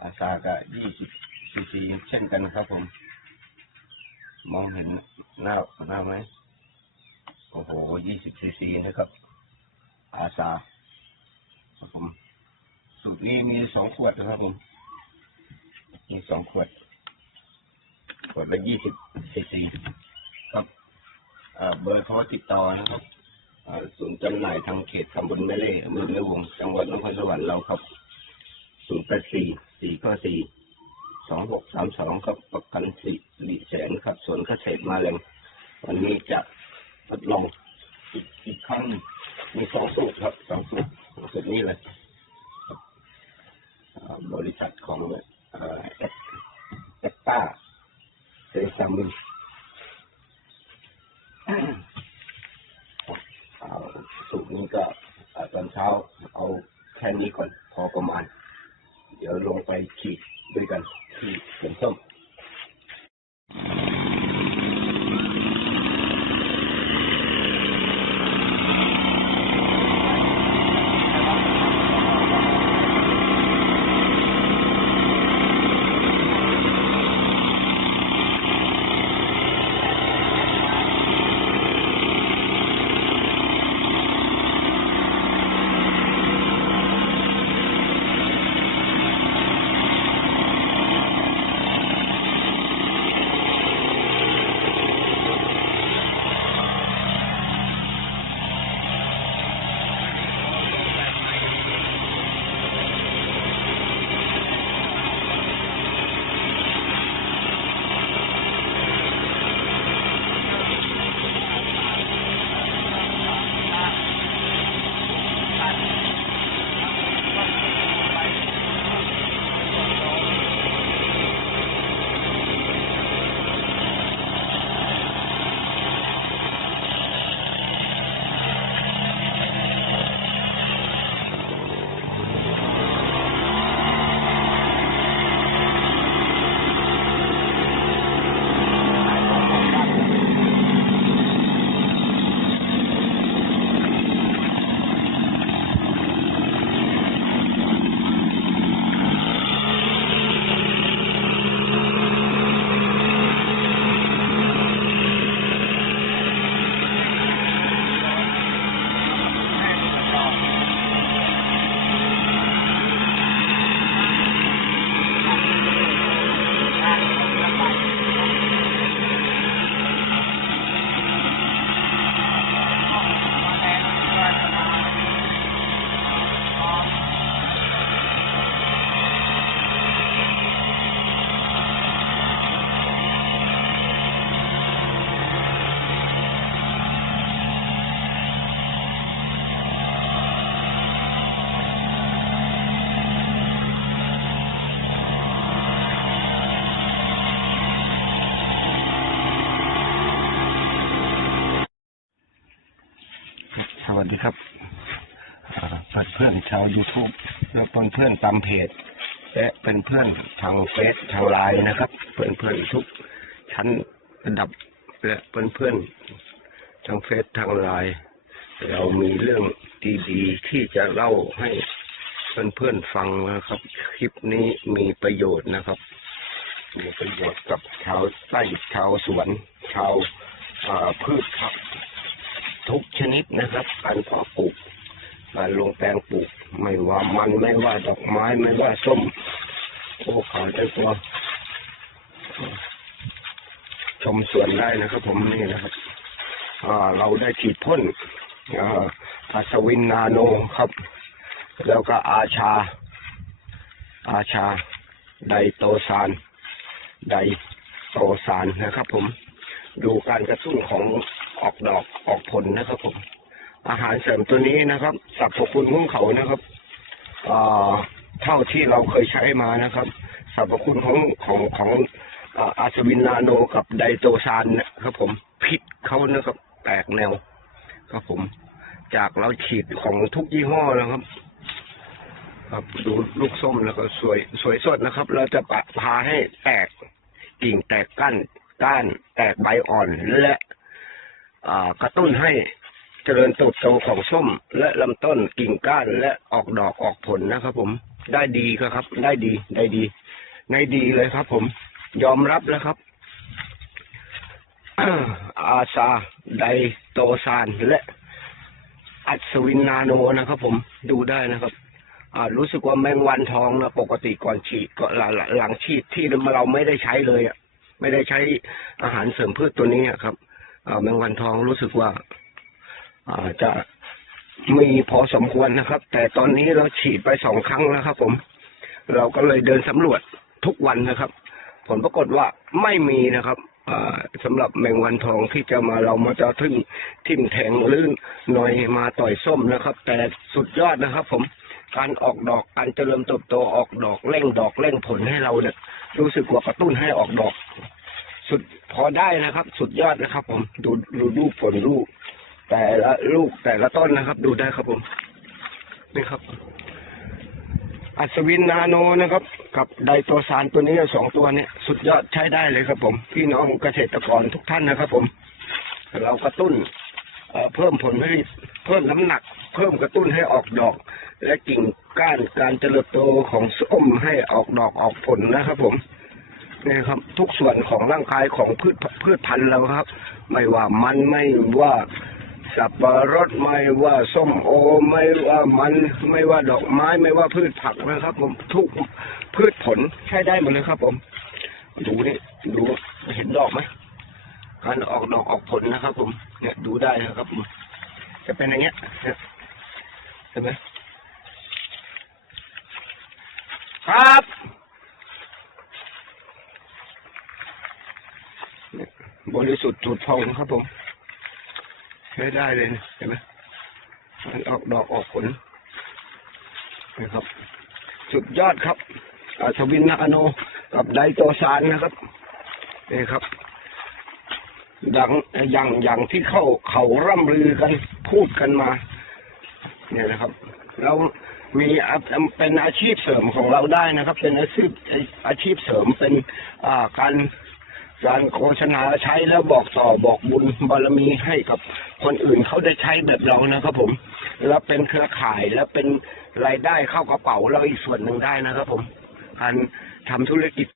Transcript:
อาซาก็ยี่สิบซีซีเช่นกันครับผม มองเห็นหน้าหน้าไหมโอ้โหยี่สิบซีซีนะครับ อาซาครับผมสูตรนี้มีสองขวดนะครับผมมีสองขวด ขวดละยี่สิบซีซีครับเบอร์โทรติดต่อนะครับศูนย์จำหน่ายทางเขตตำบลแม่เล่อำเภอแม่วงจังหวัดนครสวรรค์เราครับ ศูนย์แปดสี่ สี่ข้อสี่สองหกสามสองครับประกันสิริแสนครับ ส่วนเกษตรมาแรงวันนี้จะทดลองอีกอีกครั้งมีสองสูตรครับสองสูตรสูตรนี้เลยบริษัทของ ดีครับเพื่อนเพื่อนชาวยูทูบและเพื่อนเพื่อนตามเพจและเป็นเพื่อนทางเฟซทางไลน์นะครับ เพื่อนเพื่อนทุกชั้นระดับและเพื่อนเพื่อนทางเฟซทางไลน์เรามีเรื่องดีๆที่จะเล่าให้เพื่อนเพื่อนๆฟังนะครับ คลิปนี้มีประโยชน์นะครับ มีประโยชน์กับชาวไร่ชาวสวนชาวพืชครับ ทุกชนิดนะครับ การเพาะปลูกการลงแปลงปลูก ไม่ว่ามันไม่ว่าดอกไม้ไม่ว่าส้มโอ้ขาได้ตัวชมสวนได้นะครับ ผมนี่นะครับเราได้ฉีดพ่นอาอาสวินนาโนครับ แล้วก็อาชา อาชา ไดโตซาน ไดโตซานนะครับ ผม ดูการกระตุ้นของ ออกดอกออกผลนะครับผม อาหารเสริมตัวนี้นะครับสรรพคุณของเขานะครับเท่าที่เราเคยใช้มานะครับสรรพคุณของของของอาอาสวินนาโนกับไดโตซานนะครับ ผมพิษเขานะครับแตกแนว ครับผม จากเราฉีดของทุกยี่ห้อนะครับ ครับดูลูกส้มแล้วก็สวยสวยสดนะครับ เราจะปะพาให้แตกกิ่งแตกก้านก้านแตกใบอ่อนและ กระตุ้นให้เจริญเติบโตของส้ม และลำต้นกิ่งก้านและออกดอกออกผลนะครับ ผม ได้ดีครับ ได้ดี ได้ดี ในดีเลยครับ ผม ยอมรับแล้วครับ อาซาไดโตซานและ อัศวินนาโนนะครับ ผมดูได้นะครับรู้สึกว่าแมงวันทองนะปกติก่อนฉีดก็หลังหลังฉีดที่เราไม่ได้ใช้เลยอะ ไม่ได้ใช้อาหารเสริมพืชตัวนี้ครับ แมงวันทองรู้สึกว่าอาจะมีพอสมควรนะครับ แต่ตอนนี้เราฉีดไปสองครั้งแล้วครับ ผม เราก็เลยเดินสำรวจทุกวันนะครับ ผลปรากฏว่าไม่มีนะครับสำหรับแมงวันทองที่จะมาเรามาจะทึ่งทิ่มแทงหรือหน่อยมาต่อยส้มนะครับ แต่สุดยอดนะครับ ผมการออกดอกการเจริญเติบโตออกดอกเร่งดอกเร่งผลให้เราเนี่ยรู้สึกว่ากระตุ้นให้ออกดอก สุดพอได้นะครับ สุดยอดนะครับ ผม ดูดูรูปผลลูก แต่ละลูกแต่ละต้นนะครับ ดูได้ครับผมนี่ครับ อัศวินนาโนนะครับ กับไดโตซานตัวนี้สองตัวเนี่ยสุดยอดใช้ได้เลยครับ ผม พี่น้องเกษตรกรทุกท่านนะครับ ผม เรากระตุ้นเอ่อเพิ่มผลผลิตเพิ่มน้ำหนัก เพิ่มกระตุ้นให้ออกดอก และกิ่งก้านการเจริญโตของส้มให้ออกดอกออกผลนะครับผม นี่ครับ ทุกส่วนของร่างกายของพืชพืชพันธุ์เราครับ ไม่ว่ามันไม่ว่าสับปะรดไม่ว่าส้มโอไม่ว่ามันไม่ว่าดอกไม้ไม่ว่าพืชผักนะครับ ผมทุกพืชผลใช้ได้หมดเลยครับ ผม ดูนี่ดูเห็นดอกไหมการออกดอกออกผลนะครับ ผม เนี่ยดูได้นะครับผมจะเป็นอย่างเงี้ยเนี่ยเห็นไหมครับเนี่ย บริสุทธิ์ถูดทองครับผมใช้ได้เลยนะเห็นไหมมันออกดอกออกผลนะครับ สุดยอดครับอาสวินนาโน กับไดโตซานนะครับนี่ครับดังอย่างอย่างที่เข้าเขาร่ำลือกันพูดกันมา เนี่ยนะครับ เรามีเป็นอาชีพเสริมของเราได้นะครับ เป็นอาชีพอาชีพเสริมเป็นอ่าการ การโฆษณาใช้แล้วบอกต่อบอกบุญบารมีให้กับคนอื่นเขาได้ใช้แบบเรานะครับผม แล้วเป็นเครือข่ายแล้วเป็นรายได้เข้ากระเป๋าเราอีกส่วนหนึ่งได้นะครับผมการทำธุรกิจ